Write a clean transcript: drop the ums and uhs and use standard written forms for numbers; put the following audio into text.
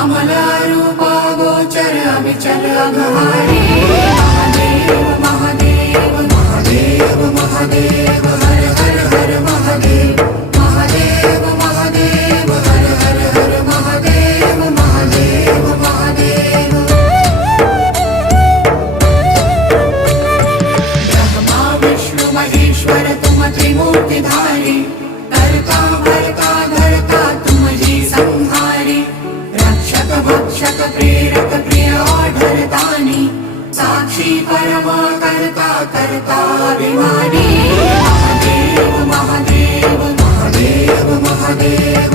अमला रूपा गोचर अविचल अघहारी। महादेव महादेव महादेव महादेव हर हर हर महादेव। महादेव महादेव हर हर हर महादेव। महादेव महादेव ब्रह्मा विष्णु महेश्वर तुम त्रिमूर्तिधारी। करता भरता धरता तुम जी संहारी। रक्षक भक्षक प्रेरक प्रिय आढरतानी। साक्षी परमा करता करता अभिमानी। महादेव महादेव महादेव महादेव